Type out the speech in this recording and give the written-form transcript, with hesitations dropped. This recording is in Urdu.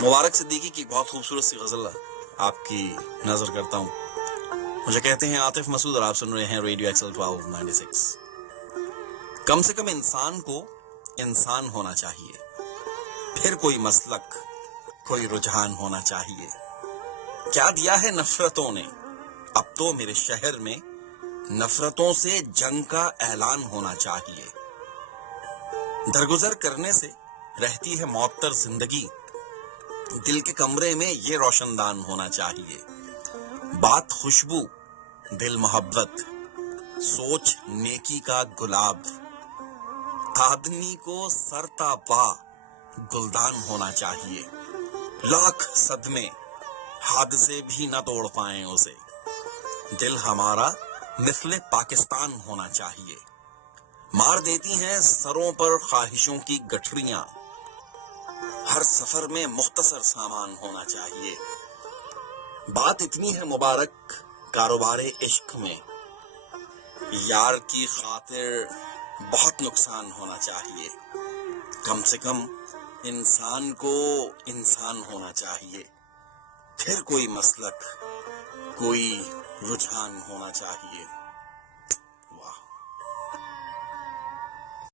مبارک صدیقی کی بہت خوبصورت سی غزل آپ کی نظر کرتا ہوں. مجھے کہتے ہیں عاطف مسعود اور آپ سن رہے ہیں ریڈیو ایکسل 1296. کم سے کم انسان کو انسان ہونا چاہیے، پھر کوئی مسلک، کوئی رجحان ہونا چاہیے. کیا دیا ہے نفرتوں نے، اب تو میرے شہر میں نفرتوں سے جنگ کا اعلان ہونا چاہیے. درگزر کرنے سے رہتی ہے معطر زندگی، دل کے کمرے میں یہ روشن دان ہونا چاہیے. بات خوشبو، دل محبت، سوچ نیکی کا گلاب. آدمی کو سرتا پا گلدان ہونا چاہیے. لاکھ صدمے حادثے بھی نہ توڑ پائیں اسے. دل ہمارا مثل پاکستان ہونا چاہیے. مار دیتی ہیں سروں پر خواہشوں کی گٹھڑیاں، ہر سفر میں مختصر سامان ہونا چاہیے. بات اتنی ہے مبارک کاروبار عشق میں، یار کی خاطر بہت نقصان ہونا چاہیے. کم سے کم انسان کو انسان ہونا چاہیے، پھر کوئی مسلک، کوئی رجحان ہونا چاہیے.